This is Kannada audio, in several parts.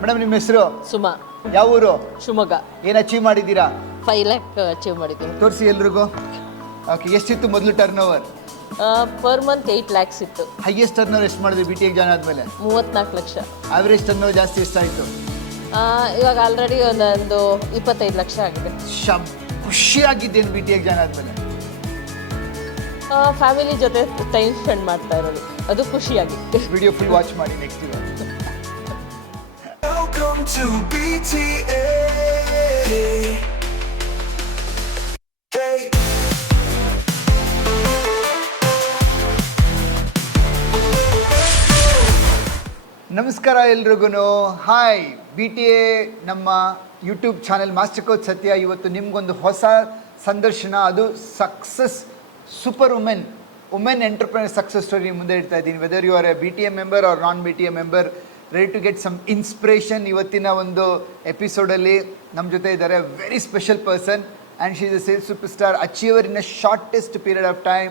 ಮೇಡಮ್ ನಿಮ್ಮ ಹೆಸರು? ಸುಮಾ. ಯಾವ ಊರು? ಶಿವಮೊಗ್ಗ. ಏನು ಅಚೀವ್ ಮಾಡಿದ್ದೀರಾ? 5 lakh ಅಚೀವ್ ಮಾಡಿದ್ದೀನಿ. ತೋರಿಸಿ ಎಲ್ರಿಗೂ. ಓಕೆ, ಎಷ್ಟಿತ್ತು ಮೊದಲು turn over? Per month 8 lakhs ಇತ್ತು. ಹೈಯೆಸ್ಟ್ ಟರ್ನ್ ಓವರ್ ಎಷ್ಟು ಮಾಡಿದ್ರಿ BTech ಜಾಯ್ನ್ ಆದಮೇಲೆ? 34 ಲಕ್ಷ. ಆವ್ರೇಜ್ ಟರ್ನ್ ಓವರ್ ಜಾಸ್ತಿ ಎಷ್ಟಾಯಿತು? ಇವಾಗ ಆಲ್ರೆಡಿ ಒಂದು 25 ಲಕ್ಷ ಆಗಿದೆ. ಖುಷಿಯಾಗಿದ್ದೇನು BTech ಜಾಯ್ನ್ ಆದಮೇಲೆ? ಫ್ಯಾಮಿಲಿ ಜೊತೆ ಟೈಮ್ ಸ್ಪೆಂಡ್ ಮಾಡ್ತಾ ಇರೋದು, ಅದು ಖುಷಿಯಾಗಿ. ವಿಡಿಯೋ ಫುಲ್ ವಾಚ್ ಮಾಡಿ ನೆಕ್ಸ್ಟ್ ಇವಾಗ. Welcome to BTA. Hey. ನಮಸ್ಕಾರ ಎಲ್ರಿಗೂ. ಹಾಯ್, BTA ನಮ್ಮ YouTube channel master coach Satya ಇವತ್ತು ನಿಮ್ಗೊಂದು ಹೊಸ ಸಂದರ್ಶನ, ಅದು success super women entrepreneur success story ಮುಂದೆ ಇಡ್ತಾ ಇದ್ದೀನಿ. Whether you are a BTA member or non BTA member, ready to get some inspiration. ಇವತ್ತಿನ ಒಂದು ಎಪಿಸೋಡಲ್ಲಿ ನಮ್ಮ ಜೊತೆ ಇದ್ದಾರೆ very special person and she is a sales superstar, achiever in a shortest period of time,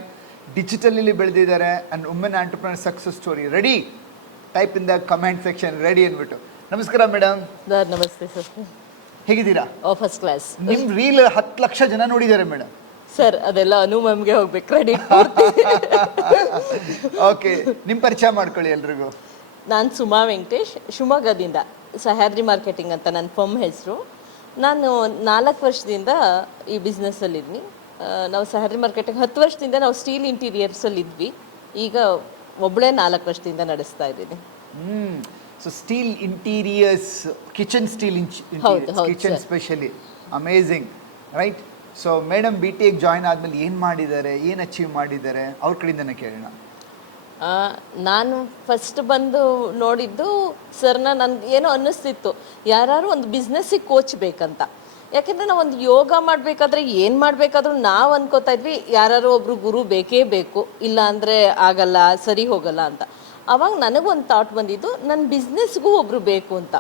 ಡಿಜಿಟಲಲ್ಲಿ ಬೆಳೆದಿದ್ದಾರೆ and women entrepreneur success story. Ready? Type in the comment section ready ಅಂದ್ಬಿಟ್ಟು. ನಮಸ್ಕಾರ ಮೇಡಮ್. ನಮಸ್ತೆ ಸರ್, ಹೇಗಿದ್ದೀರಾ? First class. ನಿಮ್ಮ ರೀಲ್ 10 ಲಕ್ಷ ಜನ ನೋಡಿದ್ದಾರೆ ಮೇಡಮ್. ಸರ್ ಅದೆಲ್ಲ ಅನು ಮ್ಯಾಮ್ಗೆ ಹೋಗ್ಬೇಕು ಕ್ರೆಡಿಟ್. ಓಕೆ, ನಿಮ್ಮ ಪರಿಚಯ ಮಾಡ್ಕೊಳ್ಳಿ ಎಲ್ರಿಗೂ. ನಾನು ಸುಮಾ ವೆಂಕಟೇಶ್, ಶಿವಮೊಗ್ಗದಿಂದ. ಸಹ್ಯಾದ್ರಿ ಮಾರ್ಕೆಟಿಂಗ್ ಅಂತ ನನ್ನ ಫರ್ಮ್ ಹೆಸರು. ನಾನು 4 ವರ್ಷದಿಂದ ಈ ಬಿಸ್ನೆಸ್ಸಲ್ಲಿದ್ದೀನಿ. ನಾವು ಸಹ್ಯಾದ್ರಿ ಮಾರ್ಕೆಟಿಂಗ್ 10 ವರ್ಷದಿಂದ ನಾವು ಸ್ಟೀಲ್ ಇಂಟೀರಿಯರ್ಸಲ್ಲಿ ಇದ್ವಿ. ಈಗ ಒಬ್ಬಳೇ 4 ವರ್ಷದಿಂದ ನಡೆಸ್ತಾ ಇದ್ದೀನಿ. So steel interiors, kitchen steel kitchen specially, amazing right? So madam BTech join ಆದಮೇಲೆ ಏನು ಮಾಡಿದ್ದಾರೆ, ಏನು ಅಚೀವ್ ಮಾಡಿದ್ದಾರೆ, ಅವ್ರ ಕಡೆಯಿಂದನೇ ಕೇಳೋಣ. ನಾನು ಫಸ್ಟ್ ಬಂದು ನೋಡಿದ್ದು ಸರ್ನ, ನನಗೆ ಏನೋ ಅನ್ನಿಸ್ತಿತ್ತು ಯಾರು ಒಂದು ಬಿಸ್ನೆಸ್ಸಿಗೆ ಕೋಚ್ ಬೇಕಂತ. ಯಾಕೆಂದರೆ ನಾವು ಒಂದು ಯೋಗ ಮಾಡಬೇಕಾದ್ರೆ ಏನು ಮಾಡಬೇಕಾದ್ರೂ ನಾವು ಅನ್ಕೋತಾ ಇದ್ವಿ ಯಾರು ಒಬ್ಬರು ಗುರು ಬೇಕೇ ಬೇಕು, ಇಲ್ಲ ಅಂದರೆ ಆಗಲ್ಲ, ಸರಿ ಹೋಗಲ್ಲ ಅಂತ. ಆವಾಗ ನನಗೊಂದು ಥಾಟ್ ಬಂದಿದ್ದು, ನನ್ನ ಬಿಸ್ನೆಸ್ಗೂ ಒಬ್ಬರು ಬೇಕು ಅಂತ.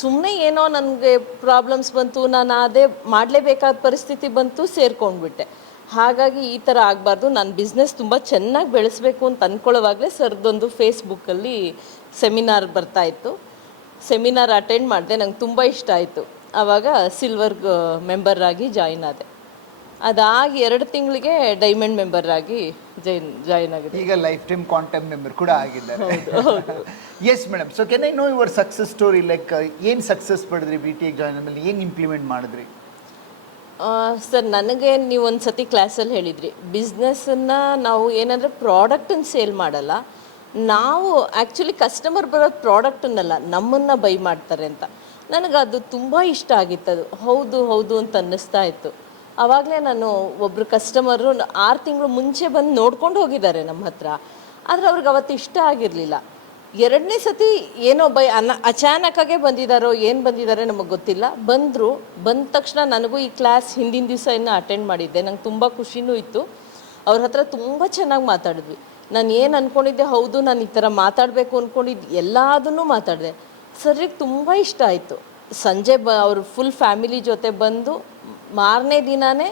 ಸುಮ್ಮನೆ ಏನೋ ನನಗೆ ಪ್ರಾಬ್ಲಮ್ಸ್ ಬಂತು, ನಾನು ಅದೇ ಮಾಡಲೇಬೇಕಾದ ಪರಿಸ್ಥಿತಿ ಬಂತು, ಸೇರ್ಕೊಂಡ್ಬಿಟ್ಟೆ. ಹಾಗಾಗಿ ಈ ಥರ ಆಗಬಾರ್ದು, ನಾನು ಬಿಸ್ನೆಸ್ ತುಂಬ ಚೆನ್ನಾಗಿ ಬೆಳೆಸಬೇಕು ಅಂತ ಅಂದ್ಕೊಳ್ಳೋವಾಗಲೇ ಸರ್ದೊಂದು ಫೇಸ್ಬುಕ್ಕಲ್ಲಿ ಸೆಮಿನಾರ್ ಬರ್ತಾಯಿತ್ತು. ಸೆಮಿನಾರ್ ಅಟೆಂಡ್ ಮಾಡಿದೆ, ನಂಗೆ ತುಂಬ ಇಷ್ಟ ಆಯಿತು. ಆವಾಗ ಸಿಲ್ವರ್ ಮೆಂಬರ್ ಆಗಿ ಜಾಯಿನ್ ಆದೆ. ಅದಾಗಿ 2 ತಿಂಗಳಿಗೆ ಡೈಮಂಡ್ ಮೆಂಬರ್ ಆಗಿ ಜಾಯಿನ್ ಆಗಿದೆ. ಈಗ ಲೈಫ್ ಟೈಮ್ ಕ್ವಾಂಟಮ್ ಮೆಂಬರ್ ಕೂಡ ಆಗಿದ್ದಾರೆ. Yes madam, so can I know your success story? Like ಏನು ಸಕ್ಸಸ್ ಪಡೆದ್ರಿ BTech ಜಾಯಿನ್ ಆದಮೇಲೆ, ಏನು ಇಂಪ್ಲಿಮೆಂಟ್ ಮಾಡಿದ್ರಿ? ಸರ್, ನನಗೆ ನೀವು ಒಂದು ಸತಿ ಕ್ಲಾಸಲ್ಲಿ ಹೇಳಿದ್ರಿ, ಬಿಸ್ನೆಸ್ಸನ್ನು ನಾವು ಏನಂದರೆ ಪ್ರಾಡಕ್ಟನ್ನು ಸೇಲ್ ಮಾಡಲ್ಲ, ನಾವು ಆ್ಯಕ್ಚುಲಿ ಕಸ್ಟಮರ್ ಬರೋದು ಪ್ರಾಡಕ್ಟನ್ನಲ್ಲ, ನಮ್ಮನ್ನು ಬೈ ಮಾಡ್ತಾರೆ ಅಂತ. ನನಗದು ತುಂಬ ಇಷ್ಟ ಆಗಿತ್ತದು. ಹೌದು ಅಂತ ಅನ್ನಿಸ್ತಾ ಇತ್ತು. ಆವಾಗಲೇ ನಾನು ಒಬ್ಬರು ಕಸ್ಟಮರು 6 ತಿಂಗಳು ಮುಂಚೆ ಬಂದು ನೋಡ್ಕೊಂಡು ಹೋಗಿದ್ದಾರೆ ನಮ್ಮ ಹತ್ರ. ಆದರೆ ಅವ್ರಿಗೆ ಅವತ್ತು ಇಷ್ಟ ಆಗಿರಲಿಲ್ಲ. 2ನೇ ಸತಿ ಏನೋ ಅಚಾನಕ್ಕಾಗೆ ಬಂದಿದ್ದಾರೋ ಏನು ಬಂದಿದ್ದಾರೆ ನಮಗೆ ಗೊತ್ತಿಲ್ಲ. ಬಂದ ತಕ್ಷಣ ನನಗೂ ಈ ಕ್ಲಾಸ್ ಹಿಂದಿನ ದಿವಸ ಇನ್ನೂ ಅಟೆಂಡ್ ಮಾಡಿದ್ದೆ. ನಂಗೆ ತುಂಬ ಖುಷಿನೂ ಇತ್ತು. ಅವ್ರ ಹತ್ರ ತುಂಬ ಚೆನ್ನಾಗಿ ಮಾತಾಡಿದ್ವಿ. ನಾನು ಏನು ಅಂದ್ಕೊಂಡಿದ್ದೆ, ಹೌದು ನಾನು ಈ ಥರ ಮಾತಾಡಬೇಕು ಅಂದ್ಕೊಂಡಿದ್ದು ಎಲ್ಲದನ್ನೂ ಮಾತಾಡಿದೆ. ಸರ್ರಿಗೆ ತುಂಬ ಇಷ್ಟ ಆಯಿತು. ಸಂಜೆ ಅವರು ಫುಲ್ ಫ್ಯಾಮಿಲಿ ಜೊತೆ ಬಂದು ಮಾರನೇ ದಿನವೇ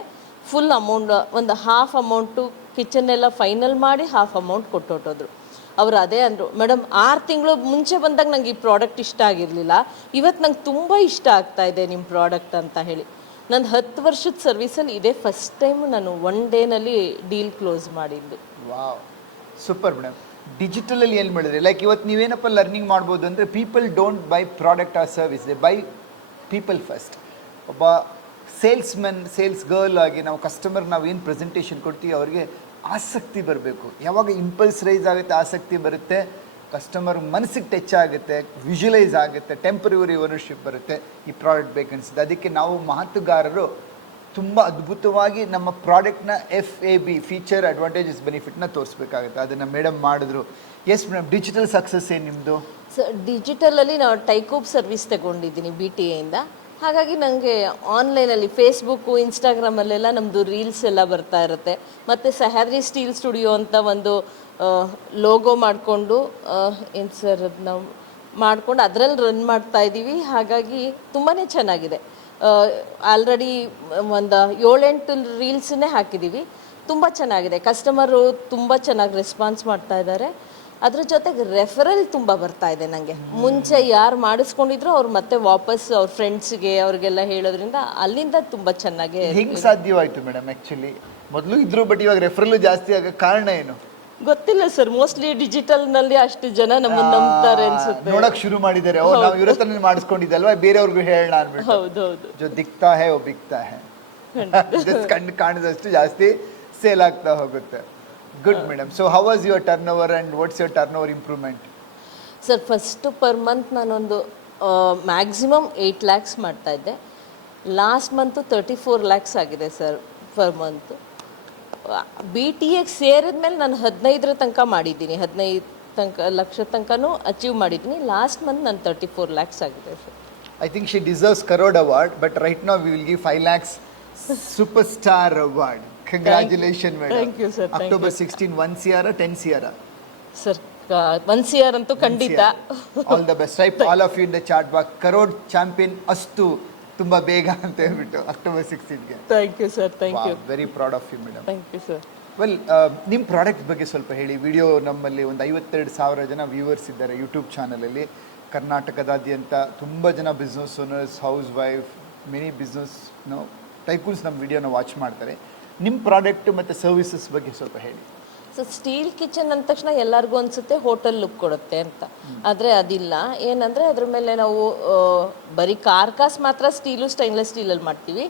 ಫುಲ್ ಅಮೌಂಟ್, ಒಂದು ಹಾಫ್ ಅಮೌಂಟು ಕಿಚನ್ನೆಲ್ಲ ಫೈನಲ್ ಮಾಡಿ ಹಾಫ್ ಅಮೌಂಟ್ ಕೊಟ್ಟೊಟ್ಟೋದ್ರು. ಅವರು ಅದೇ ಅಂದರು, ಮೇಡಮ್ 6 ತಿಂಗಳು ಮುಂಚೆ ಬಂದಾಗ ನಂಗೆ ಈ ಪ್ರಾಡಕ್ಟ್ ಇಷ್ಟ ಆಗಿರಲಿಲ್ಲ, ಇವತ್ತು ನಂಗೆ ತುಂಬ ಇಷ್ಟ ಆಗ್ತಾ ಇದೆ ನಿಮ್ಮ ಪ್ರಾಡಕ್ಟ್ ಅಂತ ಹೇಳಿ. ನನ್ನ 10 ವರ್ಷದ ಸರ್ವಿಸಲ್ಲಿ ಇದೇ ಫಸ್ಟ್ ಟೈಮ್ ನಾನು 1 ಡೇನಲ್ಲಿ ಡೀಲ್ ಕ್ಲೋಸ್ ಮಾಡಿದ್ದು. Wow, super madam. ಡಿಜಿಟಲಲ್ಲಿ ಏನು ಮಾಡಿದ್ರಿ? ಲೈಕ್ ಇವತ್ತು ನೀವೇನಪ್ಪ ಲರ್ನಿಂಗ್ ಮಾಡ್ಬೋದು ಅಂದರೆ, people don't buy product or service, they buy people first. ಒಬ್ಬ ಸೇಲ್ಸ್ ಗರ್ಲ್ ಆಗಿ ನಾವು ಕಸ್ಟಮರ್ ನಾವು ಏನು ಪ್ರೆಸೆಂಟೇಷನ್ ಕೊಡ್ತೀವಿ ಅವ್ರಿಗೆ ಆಸಕ್ತಿ ಬರಬೇಕು. ಯಾವಾಗ ಇಂಪಲ್ಸ್ ರೈಸ್ ಆಗುತ್ತೆ, ಆಸಕ್ತಿ ಬರುತ್ತೆ, ಕಸ್ಟಮರ್ ಮನಸ್ಸಿಗೆ ಟಚ್ ಆಗುತ್ತೆ, ವಿಜುವಲೈಸ್ ಆಗುತ್ತೆ, ಟೆಂಪರರಿ ಓನರ್ಶಿಪ್ ಬರುತ್ತೆ, ಈ ಪ್ರಾಡಕ್ಟ್ ಬೇಕನ್ನಿಸಿದೆ. ಅದಕ್ಕೆ ನಾವು ಮಾತುಗಾರರು ತುಂಬ ಅದ್ಭುತವಾಗಿ ನಮ್ಮ ಪ್ರಾಡಕ್ಟ್ನ FAB, ಫೀಚರ್ ಅಡ್ವಾಂಟೇಜಸ್ ಬೆನಿಫಿಟ್ನ ತೋರಿಸ್ಬೇಕಾಗುತ್ತೆ. ಅದನ್ನು ಮೇಡಮ್ ಮಾಡಿದ್ರು. ಎಸ್ ಮೇಡಮ್, ಡಿಜಿಟಲ್ ಸಕ್ಸಸ್ ಏನು ನಿಮ್ಮದು? ಡಿಜಿಟಲಲ್ಲಿ ನಾವು ಟೈಕೂಬ್ ಸರ್ವಿಸ್ ತಗೊಂಡಿದ್ದೀನಿ BTAಯಿಂದ. ಹಾಗಾಗಿ ನನಗೆ ಆನ್ಲೈನಲ್ಲಿ ಫೇಸ್ಬುಕ್ಕು, ಇನ್ಸ್ಟಾಗ್ರಾಮಲ್ಲೆಲ್ಲ ನಮ್ಮದು ರೀಲ್ಸ್ ಎಲ್ಲ ಬರ್ತಾ ಇರುತ್ತೆ. ಮತ್ತು ಸಹ್ಯಾದ್ರಿ ಸ್ಟೀಲ್ ಸ್ಟುಡಿಯೋ ಅಂತ ಒಂದು ಲೋಗೋ ಮಾಡಿಕೊಂಡು ಏನು ಸರ್ ಅದು ನಾವು ಮಾಡಿಕೊಂಡು ಅದರಲ್ಲಿ ರನ್ ಮಾಡ್ತಾಯಿದ್ದೀವಿ. ಹಾಗಾಗಿ ತುಂಬಾ ಚೆನ್ನಾಗಿದೆ. ಆಲ್ರೆಡಿ ಒಂದು 7-8 ರೀಲ್ಸನ್ನೇ ಹಾಕಿದ್ದೀವಿ. ತುಂಬ ಚೆನ್ನಾಗಿದೆ. ಕಸ್ಟಮರು ತುಂಬ ಚೆನ್ನಾಗಿ ರೆಸ್ಪಾನ್ಸ್ ಮಾಡ್ತಾ ಇದ್ದಾರೆ. ಅದ್ರ ಜೊತೆಗೆ ರೆಫರಲ್ ತುಂಬ ಬರ್ತಾ ಇದೆ ನನಗೆ. ಮುಂಚೆ ಯಾರು ಮಾಡಿಸ್ಕೊಂಡಿದ್ರು ಅವ್ರು ಮತ್ತೆ ವಾಪಸ್ ಅವ್ರ ಫ್ರೆಂಡ್ಸ್ಗೆ ಅವ್ರಿಗೆಲ್ಲ ಹೇಳೋದ್ರಿಂದ ಅಲ್ಲಿಂದ ತುಂಬ ಚೆನ್ನಾಗಿ ಹೆಂಗ್ ಸಾಧ್ಯವಾಯ್ತು ಮೇಡಮ್ ಆಕ್ಚುಲಿ? ಮೊದಲು ಇದ್ರು ಬಟ್ ಇವಾಗ ರೆಫರಲ್ ಜಾಸ್ತಿ ಆಗ ಕಾರಣ ಏನು? ಗೊತ್ತಿಲ್ಲ ಸರ್, ಮೋಸ್ಟ್ಲಿ ಡಿಜಿಟಲ್ ನಲ್ಲಿ ಅಷ್ಟು ಜನ ನಮ್ಮನ್ನ ನಂಬ್ತಾರೆ ಅನ್ಸುತ್ತೆ. ನೋಡಕ್ ಶುರು ಮಾಡಿದ್ದಾರೆ, ನಾವು ಇವ್ರ ಹತ್ರ ಮಾಡಿಸ್ಕೊಂಡಿದ್ದಲ್ವಾ ಬೇರೆಯವ್ರಿಗೂ ಹೇಳೋಣ ಅನ್ಬಿಟ್ಟು. ಹೌದೌದು. ಜೊ ದಿಕ್ತಾ ಹೇ ಓ ಬಿಕ್ತಾ ಹೇ, ಕಣ್ಣು ಕಾಣಿದಷ್ಟು ಜಾಸ್ತಿ ಸೇಲ್ ಆಗ್ತಾ ಹೋಗುತ್ತೆ. Good madam. So how was your turn over and what's your turn over improvement? Sir first per month ನಾನೊಂದು ಮ್ಯಾಕ್ಸಿಮಮ್ 8 lakhs ಮಾಡ್ತಾ ಇದ್ದೆ. ಲಾಸ್ಟ್ ಮಂತು 34 lakhs ಆಗಿದೆ ಸರ್ ಪರ್ ಮಂತ್. BTAಗೆ ಸೇರಿದ್ಮೇಲೆ ನಾನು 15 ತನಕ ಮಾಡಿದ್ದೀನಿ, 15 ಲಕ್ಷ ತನಕನೂ ಅಚೀವ್ ಮಾಡಿದ್ದೀನಿ. ಲಾಸ್ಟ್ ಮಂತ್ ನಾನು 34 lakhs ಆಗಿದೆ sir. I think she deserves Karod Award, but right now we will give 5 lakhs Superstar Award. Congratulations, madam. Thank you, sir. Thank October you. 16, 1 CR, 10 CR. Sir 1 CR ಅಂತೂ ಖಂಡಿತ. All the best. Type all of you in the chat box. Karod champion ಅಷ್ಟು ತುಂಬಾ ಬೇಗ ಅಂತ ಹೇಳ್ಬಿಟ್ಟು October 16ಗೆ. Thank you sir, thank you. Very proud of you madam. Thank you sir. Well, ನಿಮ್ಮ ಪ್ರಾಡಕ್ಟ್ ಬಗ್ಗೆ ಸ್ವಲ್ಪ ಹೇಳಿ. ವಿಡಿಯೋ ನಮ್ಮಲ್ಲಿ ಒಂದು 52,000 ಜನ ವ್ಯೂವರ್ಸ್ ಇದ್ದಾರೆ ಯೂಟ್ಯೂಬ್ ಚಾನಲಲ್ಲಿ. ಕರ್ನಾಟಕದಾದ್ಯಂತ ತುಂಬ ಜನ business owners, house wife, many business tycoons ನಮ್ಮ ವಿಡಿಯೋನ ವಾಚ್ ಮಾಡ್ತಾರೆ. ನಿಮ್ಮ ಪ್ರಾಡಕ್ಟ್ ಮತ್ತು ಸರ್ವಿಸಸ್ ಬಗ್ಗೆ ಸ್ವಲ್ಪ ಹೇಳಿ. ಸೊ ಸ್ಟೀಲ್ ಕಿಚನ್ ಅಂದ ತಕ್ಷಣ ಎಲ್ಲರಿಗೂ ಅನಿಸುತ್ತೆ ಹೋಟೆಲ್ ಲುಕ್ ಕೊಡುತ್ತೆ ಅಂತ, ಆದರೆ ಅದಿಲ್ಲ. ಏನಂದರೆ ಅದ್ರ ಮೇಲೆ ನಾವು ಬರೀ ಕಾರ್ಕಾಸ್ ಮಾತ್ರ ಸ್ಟೀಲು ಸ್ಟೈನ್ಲೆಸ್ ಸ್ಟೀಲಲ್ಲಿ ಮಾಡ್ತೀವಿ.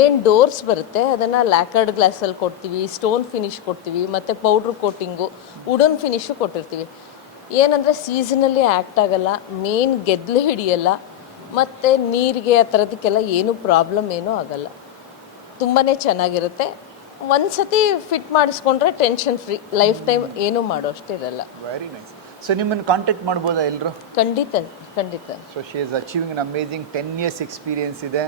ಏನು ಡೋರ್ಸ್ ಬರುತ್ತೆ ಅದನ್ನು ಲ್ಯಾಕರ್ಡ್ ಗ್ಲಾಸಲ್ಲಿ ಕೊಡ್ತೀವಿ, ಸ್ಟೋನ್ ಫಿನಿಶ್ ಕೊಡ್ತೀವಿ, ಮತ್ತು ಪೌಡ್ರ್ ಕೋಟಿಂಗು, ವುಡನ್ ಫಿನಿಶು ಕೊಟ್ಟಿರ್ತೀವಿ. ಏನಂದರೆ ಸೀಸನಲ್ಲಿ ಆ್ಯಕ್ಟ್ ಆಗಲ್ಲ, ಮೇನ್ ಗೆದ್ಲು ಹಿಡಿಯಲ್ಲ, ಮತ್ತು ನೀರಿಗೆ ಆ ಥರದಕ್ಕೆಲ್ಲ ಏನೂ ಪ್ರಾಬ್ಲಮ್ ಏನೂ ಆಗಲ್ಲ. ತುಂಬಾ ಚೆನ್ನಾಗಿರುತ್ತೆ. ಒಂದು ಸತಿ ಫಿಟ್ ಮಾಡಿಸ್ಕೊಂಡ್ರೆ ಟೆನ್ಷನ್ ಫ್ರೀ, ಲೈಫ್ ಟೈಮ್ ಏನೂ ಮಾಡೋ ಅಷ್ಟಿರಲ್ಲ. Very nice. ಸೊ ನಿಮ್ಮನ್ನು ಕಾಂಟ್ಯಾಕ್ಟ್ ಮಾಡ್ಬೋದಾ ಎಲ್ಲರೂ? ಖಂಡಿತ ಖಂಡಿತ. So she is achieving an amazing 10 years experience ಇದೆ,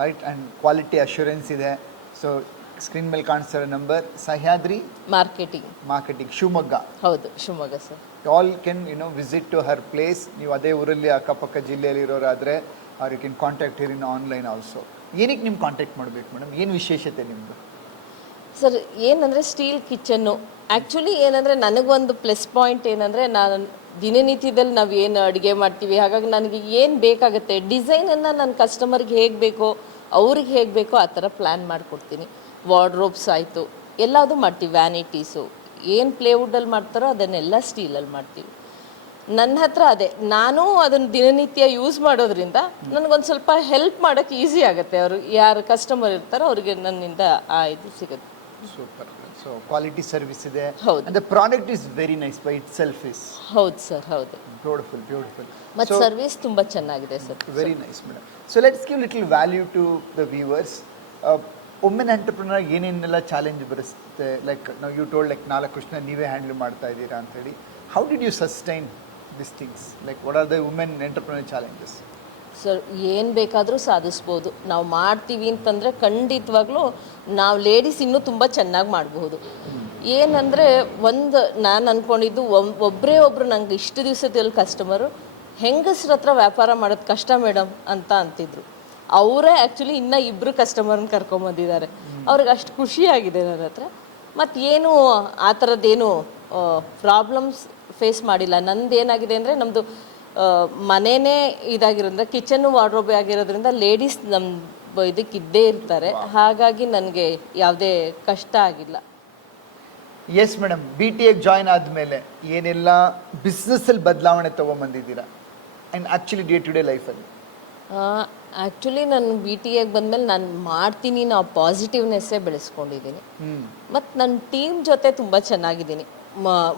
ರೈಟ್, ಆ್ಯಂಡ್ ಕ್ವಾಲಿಟಿ ಅಶ್ಯೂರೆನ್ಸ್ ಇದೆ. ಸೊ ಸ್ಕ್ರೀನ್ ಮೇಲೆ ಕಾಣಿಸ್ತಾರೆ ನಂಬರ್, ಸಹ್ಯಾದ್ರಿ ಮಾರ್ಕೆಟಿಂಗ್ ಶಿವಮೊಗ್ಗ. ಹೌದು, Shivamogga sir. All can visit to her place. ನೀವು ಅದೇ ಊರಲ್ಲಿ ಅಕ್ಕಪಕ್ಕ ಜಿಲ್ಲೆಯಲ್ಲಿ ಇರೋರಾದರೆ are you can contact her in online also. ಏನಕ್ಕೆ ನಿಮ್ಮ ಕಾಂಟ್ಯಾಕ್ಟ್ ಮಾಡಬೇಕು ಮೇಡಮ್? ಏನು ವಿಶೇಷತೆ ನಿಮ್ಮದು? ಸರ್ ಏನಂದರೆ ಸ್ಟೀಲ್ ಕಿಚನ್ನು ಆ್ಯಕ್ಚುಲಿ ಏನಂದರೆ ನನಗೊಂದು ಪ್ಲಸ್ ಪಾಯಿಂಟ್ ಏನಂದರೆ, ನಾನು ದಿನನಿತ್ಯದಲ್ಲಿ ನಾವು ಏನು ಅಡುಗೆ ಮಾಡ್ತೀವಿ, ಹಾಗಾಗಿ ನನಗೆ ಏನು ಬೇಕಾಗುತ್ತೆ ಡಿಸೈನನ್ನು ನನ್ನ ಕಸ್ಟಮರ್ಗೆ ಹೇಗೆ ಬೇಕೋ ಅವ್ರಿಗೆ ಹೇಗೆ ಬೇಕೋ ಆ ಥರ ಪ್ಲ್ಯಾನ್ ಮಾಡಿಕೊಡ್ತೀನಿ. ವಾರ್ಡ್ರೋಬ್ಸ್ ಆಯಿತು, ಎಲ್ಲದೂ ಮಾಡ್ತೀವಿ. ವ್ಯಾನಿಟೀಸು ಏನು ಪ್ಲೇವುಡ್ಡಲ್ಲಿ ಮಾಡ್ತಾರೋ ಅದನ್ನೆಲ್ಲ ಸ್ಟೀಲಲ್ಲಿ ಮಾಡ್ತೀವಿ. ನನ್ನ ಹತ್ರ ಅದೇ, ನಾನು ಅದನ್ನು ದಿನನಿತ್ಯ ಯೂಸ್ ಮಾಡೋದ್ರಿಂದ ನನಗೊಂದು ಸ್ವಲ್ಪ ಹೆಲ್ಪ್ ಮಾಡೋಕ್ಕೆ ಈಸಿ ಆಗುತ್ತೆ. ಅವರು ಯಾರು ಕಸ್ಟಮರ್ ಇರ್ತಾರೋ ಅವ್ರಿಗೆ ನನ್ನಿಂದ ಆ ಇದು ಸಿಗುತ್ತೆ. ಸೂಪರ್. ಸೊ ಕ್ವಾಲಿಟಿ ಸರ್ವಿಸ್ ಇದೆ. ಹೌದು. The product is very nice by itself is. ಹೌದು ಸರ್, ಹೌದು. ಬ್ಯೂಟಿಫುಲ್. ಮತ್ತು ಸರ್ವಿಸ್ ತುಂಬ ಚೆನ್ನಾಗಿದೆ sir. Very nice madam. So let's give little value to the viewers. Women entrepreneur ಏನೇನೆಲ್ಲ ಚಾಲೆಂಜ್ ಬರುತ್ತೆ? ಲೈಕ್ ನಾವು ಯು ಟೋಲ್ಡ್ ಲೈಕ್ 4 ವರ್ಷ ನೀವೇ ಹ್ಯಾಂಡಲ್ ಮಾಡ್ತಾ ಇದ್ದೀರಾ ಅಂತೇಳಿ. How did you sustain this things? Like what are the women entrepreneur challenges? Sir ಏನು ಬೇಕಾದರೂ ಸಾಧಿಸ್ಬೋದು ನಾವು ಮಾಡ್ತೀವಿ ಅಂತಂದರೆ. ಖಂಡಿತವಾಗ್ಲೂ ನಾವು ಲೇಡೀಸ್ ಇನ್ನೂ ತುಂಬ ಚೆನ್ನಾಗಿ ಮಾಡಬಹುದು. ಏನಂದರೆ ನಾನು ಅಂದ್ಕೊಂಡಿದ್ದು ಒಬ್ಬರೇ ಒಬ್ಬರು ನಂಗೆ ಇಷ್ಟು ದಿವಸದಲ್ಲಿ ಕಸ್ಟಮರು ಹೆಂಗಸ್ರ ಹತ್ರ ವ್ಯಾಪಾರ ಮಾಡೋದು ಕಷ್ಟ ಮೇಡಮ್ ಅಂತ ಅಂತಿದ್ರು. ಅವರೇ ಆ್ಯಕ್ಚುಲಿ ಇನ್ನೂ 2 ಕಸ್ಟಮರ್ನ ಕರ್ಕೊಂಬಂದಿದ್ದಾರೆ. ಅವ್ರಿಗೆ ಅಷ್ಟು ಖುಷಿಯಾಗಿದೆ ನನ್ನ ಹತ್ರ. ಮತ್ತು ಏನು ಆ ಥರದ್ದೇನು ಪ್ರಾಬ್ಲಮ್ಸ್ ಫೇಸ್ ಮಾಡಿಲ್ಲ. ನಂದು ಏನಾಗಿದೆ ಅಂದರೆ ನಮ್ಮದು ಮನೆಯೇ ಇದಾಗಿರೋದ್ರಿಂದ, ಕಿಚನ್ನು ವಾರ್ಡ್ರೋಬೇ ಆಗಿರೋದ್ರಿಂದ ಲೇಡೀಸ್ ನಮ್ಮ ಇದಕ್ಕೆ ಇದ್ದೇ ಇರ್ತಾರೆ. ಹಾಗಾಗಿ ನನಗೆ ಯಾವುದೇ ಕಷ್ಟ ಆಗಿಲ್ಲ. ಎಸ್ ಮೇಡಮ್, BTAಗೆ ಜಾಯ್ನ್ ಆದಮೇಲೆ ಏನೆಲ್ಲ ಬಿಸ್ನೆಸ್ಸಲ್ಲಿ ಬದಲಾವಣೆ ತೊಗೊಂಬಂದಿದ್ದೀರಾ and actually day to day ಲೈಫಲ್ಲಿ? ಆ್ಯಕ್ಚುಲಿ ನಾನು BTAಗೆ ಬಂದಮೇಲೆ ನಾನು ಮಾಡ್ತೀನಿ ನಾವು ಪಾಸಿಟಿವ್ನೆಸ್ಸೇ ಬೆಳೆಸ್ಕೊಂಡಿದ್ದೀನಿ. ಮತ್ತು ನನ್ನ ಟೀಮ್ ಜೊತೆ ತುಂಬ ಚೆನ್ನಾಗಿದ್ದೀನಿ.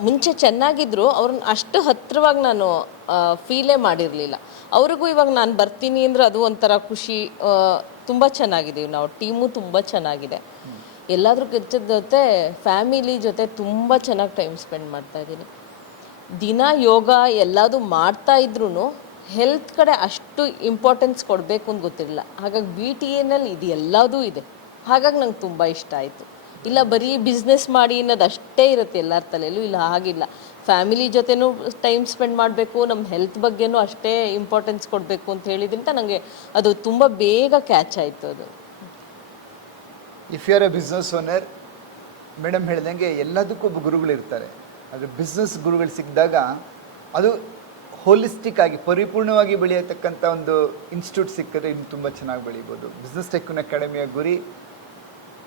ಮುಂಚೆ ಚೆನ್ನಾಗಿದ್ದರು, ಅವ್ರನ್ನ ಅಷ್ಟು ಹತ್ತಿರವಾಗಿ ನಾನು ಫೀಲೇ ಮಾಡಿರಲಿಲ್ಲ. ಅವ್ರಿಗೂ ಇವಾಗ ನಾನು ಬರ್ತೀನಿ ಅಂದರೆ ಅದು ಒಂಥರ ಖುಷಿ. ತುಂಬ ಚೆನ್ನಾಗಿದ್ದೀವಿ ನಾವು, ಟೀಮು ತುಂಬ ಚೆನ್ನಾಗಿದೆ. ಎಲ್ಲಾದ್ರೂ ಜೊತೆ ಫ್ಯಾಮಿಲಿ ಜೊತೆ ತುಂಬ ಚೆನ್ನಾಗಿ ಟೈಮ್ ಸ್ಪೆಂಡ್ ಮಾಡ್ತಾಯಿದ್ದೀನಿ. ದಿನ ಯೋಗ ಎಲ್ಲದೂ ಮಾಡ್ತಾ ಇದ್ರೂ ಹೆಲ್ತ್ ಕಡೆ ಅಷ್ಟು ಇಂಪಾರ್ಟೆನ್ಸ್ ಕೊಡಬೇಕು ಅಂತ ಗೊತ್ತಿರಲಿಲ್ಲ. ಹಾಗಾಗಿ BTAನಲ್ಲಿ ಇದು ಎಲ್ಲದೂ ಇದೆ. ಹಾಗಾಗಿ ನಂಗೆ ತುಂಬ ಇಷ್ಟ ಆಯಿತು. ಇಲ್ಲ ಬರೀ ಬಿಸ್ನೆಸ್ ಮಾಡಿ ಅನ್ನೋದು ಅಷ್ಟೇ ಇರುತ್ತೆ ಎಲ್ಲರ ತಲೆಯಲ್ಲೂ, ಇಲ್ಲ ಹಾಗಿಲ್ಲ. ಫ್ಯಾಮಿಲಿ ಜೊತೆನೂ ಟೈಮ್ ಸ್ಪೆಂಡ್ ಮಾಡಬೇಕು, ನಮ್ಮ ಹೆಲ್ತ್ ಬಗ್ಗೆನೂ ಅಷ್ಟೇ ಇಂಪಾರ್ಟೆನ್ಸ್ ಕೊಡಬೇಕು ಅಂತ ಹೇಳಿದ್ರಿಂದ ನನಗೆ ಅದು ತುಂಬ ಬೇಗ ಕ್ಯಾಚ್ ಆಯಿತು ಅದು. If you are a business owner, madam ಹೇಳ್ದಂಗೆ ಎಲ್ಲದಕ್ಕೂ ಒಬ್ಬ ಗುರುಗಳಿರ್ತಾರೆ. ಆದರೆ ಬಿಸ್ನೆಸ್ ಗುರುಗಳು ಸಿಕ್ಕಿದಾಗ ಅದು ಹೋಲಿಸ್ಟಿಕ್ ಆಗಿ ಪರಿಪೂರ್ಣವಾಗಿ ಬೆಳೆಯತಕ್ಕಂಥ ಒಂದು ಇನ್ಸ್ಟಿಟ್ಯೂಟ್ ಸಿಕ್ಕಿದ್ರೆ ಇನ್ನು ತುಂಬ ಚೆನ್ನಾಗಿ ಬೆಳೀಬೋದು. ಬಿಸ್ನೆಸ್ ಟೆಕ್ಯೂನ್ ಅಕಾಡೆಮಿಯ ಗುರಿ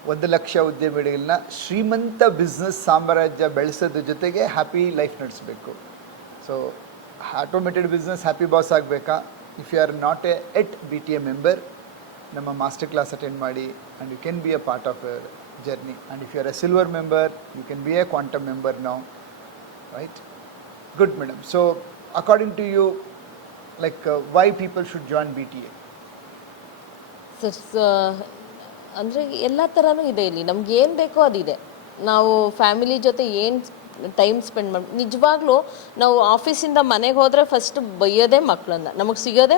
1,00,000 ಉದ್ಯಮಿಗಳನ್ನ ಶ್ರೀಮಂತ ಬಿಸ್ನೆಸ್ ಸಾಮ್ರಾಜ್ಯ ಬೆಳೆಸೋದ್ರ ಜೊತೆಗೆ ಹ್ಯಾಪಿ ಲೈಫ್ ನಡೆಸಬೇಕು. So automated business happy boss ಆಗಬೇಕಾ? If you are not at BTA member, ನಮ್ಮ ಮಾಸ್ಟರ್ ಕ್ಲಾಸ್ ಅಟೆಂಡ್ ಮಾಡಿ and you can be a part of your journey. And if you are a silver member, you can be a quantum member now, right? Good madam. So according to you, like why people should join BTA? Sir ಅಂದರೆ ಎಲ್ಲ ಥರನೂ ಇದೆ ಇಲ್ಲಿ. ನಮ್ಗೆ ಏನು ಬೇಕೋ ಅದಿದೆ. ನಾವು ಫ್ಯಾಮಿಲಿ ಜೊತೆ ಏನು ಟೈಮ್ ಸ್ಪೆಂಡ್ ಮಾಡಿ, ನಿಜವಾಗ್ಲೂ ನಾವು ಆಫೀಸಿಂದ ಮನೆಗೆ ಹೋದರೆ ಫಸ್ಟ್ ಬೈಯೋದೇ ಮಕ್ಕಳನ್ನ, ನಮಗೆ ಸಿಗೋದೇ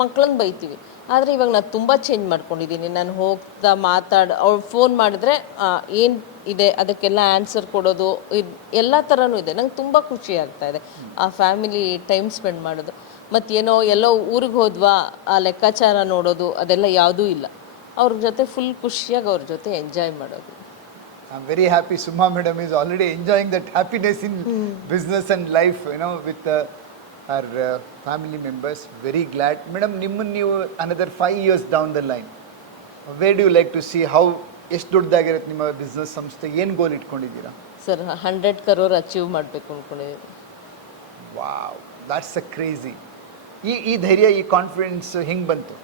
ಮಕ್ಕಳನ್ನ ಬೈತೀವಿ. ಆದರೆ ಇವಾಗ ನಾನು ತುಂಬ ಚೇಂಜ್ ಮಾಡ್ಕೊಂಡಿದ್ದೀನಿ. ನಾನು ಹೋಗ್ತಾ ಅವ್ರು ಫೋನ್ ಮಾಡಿದ್ರೆ ಏನು ಇದೆ ಅದಕ್ಕೆಲ್ಲ ಆನ್ಸರ್ ಕೊಡೋದು, ಎಲ್ಲ ಥರನೂ ಇದೆ. ನಂಗೆ ತುಂಬ ಖುಷಿ ಆಗ್ತಾ ಇದೆ ಆ ಫ್ಯಾಮಿಲಿ ಟೈಮ್ ಸ್ಪೆಂಡ್ ಮಾಡೋದು. ಮತ್ತೇನೋ ಎಲ್ಲೋ ಊರಿಗೆ ಹೋದ್ವಾ ಆ ಲೆಕ್ಕಾಚಾರ ನೋಡೋದು ಅದೆಲ್ಲ ಯಾವುದೂ ಇಲ್ಲ. ಅವ್ರ ಜೊತೆ ಫುಲ್ ಖುಷಿಯಾಗಿ ಅವ್ರ ಜೊತೆ ಎಂಜಾಯ್ ಮಾಡೋದು. I'm very happy Suma madam is already enjoying that happiness in business and life, with our family members. Very glad. Madam, ನೀವು another 5 years down the line, where do you like to see how ಎಷ್ಟು ದೊಡ್ಡದಾಗಿರುತ್ತೆ ನಿಮ್ಮ ಬಿಸ್ನೆಸ್ ಸಂಸ್ಥೆ? ಏನು ಗೋಲ್ ಇಟ್ಕೊಂಡಿದ್ದೀರಾ? ಸರ್ 100 crore ಅಚೀವ್ ಮಾಡಬೇಕು ಅಂದ್ಕೊಂಡಿದ್ದೀನಿ. Wow, that's a crazy. ಈ ಧೈರ್ಯ, ಈ ಕಾನ್ಫಿಡೆನ್ಸ್ ಹೆಂಗೆ ಬಂತು?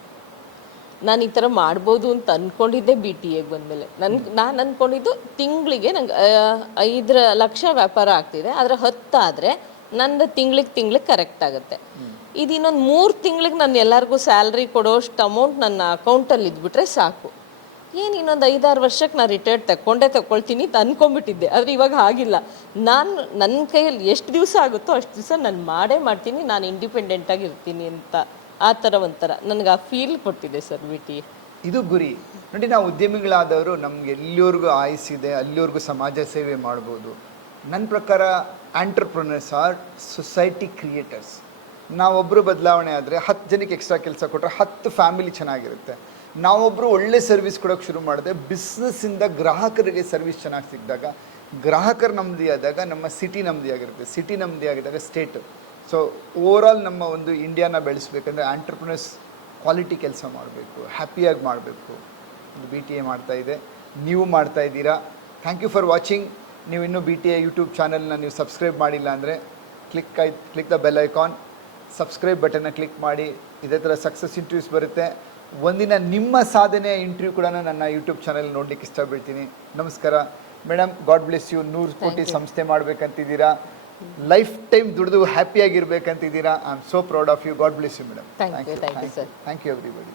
ನಾನು ಈ ಥರ ಮಾಡ್ಬೋದು ಅಂತ ಅಂದ್ಕೊಂಡಿದ್ದೆ BTAಗೆ ಬಂದಮೇಲೆ. ನಾನು ಅಂದ್ಕೊಂಡಿದ್ದು ತಿಂಗಳಿಗೆ ನಂಗೆ 5 ಲಕ್ಷ ವ್ಯಾಪಾರ ಆಗ್ತಿದೆ, ಆದರೆ 10 ಆದರೆ ನಂದು ತಿಂಗಳಿಗೆ ಕರೆಕ್ಟ್ ಆಗುತ್ತೆ. ಇದು ಇನ್ನೊಂದು 3 ತಿಂಗಳಿಗೆ ನಾನು ಎಲ್ಲರಿಗೂ ಸ್ಯಾಲ್ರಿ ಕೊಡೋಷ್ಟು ಅಮೌಂಟ್ ನನ್ನ ಅಕೌಂಟಲ್ಲಿ ಇದ್ಬಿಟ್ರೆ ಸಾಕು. ಏನು ಇನ್ನೊಂದು 5-6 ವರ್ಷಕ್ಕೆ ನಾನು ರಿಟೈರ್ಡ್ ತಗೊಳ್ತೀನಿ ಅಂತ ಅಂದ್ಕೊಂಡ್ಬಿಟ್ಟಿದ್ದೆ. ಆದರೆ ಇವಾಗ ಆಗಿಲ್ಲ. ನನ್ನ ಕೈಯಲ್ಲಿ ಎಷ್ಟು ದಿವಸ ಆಗುತ್ತೋ ಅಷ್ಟು ದಿವಸ ನಾನು ಮಾಡ್ತೀನಿ, ನಾನು ಇಂಡಿಪೆಂಡೆಂಟಾಗಿ ಇರ್ತೀನಿ ಅಂತ. ಆ ಥರ ಒಂಥರ ನನಗೆ ಆ ಫೀಲ್ ಕೊಟ್ಟಿದೆ ಸರ್ BTA. ಇದು ಗುರಿ ನೋಡಿ. ನಾವು ಉದ್ಯಮಿಗಳಾದವರು ನಮ್ಗೆ ಎಲ್ಲಿವರೆಗೂ ಆಯುಸ್ಸಿದೆ ಅಲ್ಲಿವರೆಗೂ ಸಮಾಜ ಸೇವೆ ಮಾಡ್ಬೋದು. ನನ್ನ ಪ್ರಕಾರ ಆಂಟ್ರಪ್ರನರ್ಸ್ ಆರ್ ಸೊಸೈಟಿ ಕ್ರಿಯೇಟರ್ಸ್. ನಾವೊಬ್ಬರು ಬದಲಾವಣೆ ಆದರೆ 10 ಜನಕ್ಕೆ ಎಕ್ಸ್ಟ್ರಾ ಕೆಲಸ ಕೊಟ್ಟರೆ 10 ಫ್ಯಾಮಿಲಿ ಚೆನ್ನಾಗಿರುತ್ತೆ. ನಾವೊಬ್ಬರು ಒಳ್ಳೆ ಸರ್ವಿಸ್ ಕೊಡೋಕ್ಕೆ ಶುರು ಮಾಡಿದೆ, ಬಿಸ್ನೆಸ್ಸಿಂದ ಗ್ರಾಹಕರಿಗೆ ಸರ್ವಿಸ್ ಚೆನ್ನಾಗಿ ಸಿಕ್ಕಿದಾಗ, ಗ್ರಾಹಕರು ನೆಮ್ಮದಿ ಆದಾಗ ನಮ್ಮ ಸಿಟಿ ನೆಮ್ಮದಿ ಆಗಿರುತ್ತೆ, ಸಿಟಿ ನೆಮ್ಮದಿ ಆಗಿದ್ದಾಗ ಸ್ಟೇಟು. ಸೊ ಓವರಾಲ್ ನಮ್ಮ ಒಂದು ಇಂಡಿಯಾನ ಬೆಳೆಸಬೇಕಂದ್ರೆ ಆಂಟ್ರಪ್ರನರ್ಸ್ ಕ್ವಾಲಿಟಿ ಕೆಲಸ ಮಾಡಬೇಕು, ಹ್ಯಾಪಿಯಾಗಿ ಮಾಡಬೇಕು. ಇದು BTA ಮಾಡ್ತಾಯಿದೆ, ನೀವು ಮಾಡ್ತಾಯಿದ್ದೀರಾ. Thank you for watching. ನೀವು ಇನ್ನೂ BTA ಯೂಟ್ಯೂಬ್ ಚಾನಲ್ನ ನೀವು ಸಬ್ಸ್ಕ್ರೈಬ್ ಮಾಡಿಲ್ಲ ಅಂದರೆ click the bell icon, subscribe ಬಟನ್ನ ಕ್ಲಿಕ್ ಮಾಡಿ. ಇದೇ ಥರ ಸಕ್ಸಸ್ ಇಂಟರ್ವ್ಯೂಸ್ ಬರುತ್ತೆ. ಒಂದಿನ ನಿಮ್ಮ ಸಾಧನೆಯ ಇಂಟರ್ವ್ಯೂ ಕೂಡ ನನ್ನ ಯೂಟ್ಯೂಬ್ ಚಾನಲ್ ನೋಡ್ಲಿಕ್ಕೆ ಇಷ್ಟಪಡ್ತೀನಿ. ನಮಸ್ಕಾರ ಮೇಡಮ್, ಗಾಡ್ ಬ್ಲೆಸ್ ಯು. 100 ಕೋಟಿ ಸಂಸ್ಥೆ ಮಾಡಬೇಕಂತಿದ್ದೀರಾ, ಲೈಫ್ ಟೈಮ್ ದುಡಿದು ಹ್ಯಾಪಿಯಾಗಿರ್ಬೇಕಂತಿದ್ದೀರಾ. I am so proud of you. God bless you madam. Thank you sir. Thank you everybody.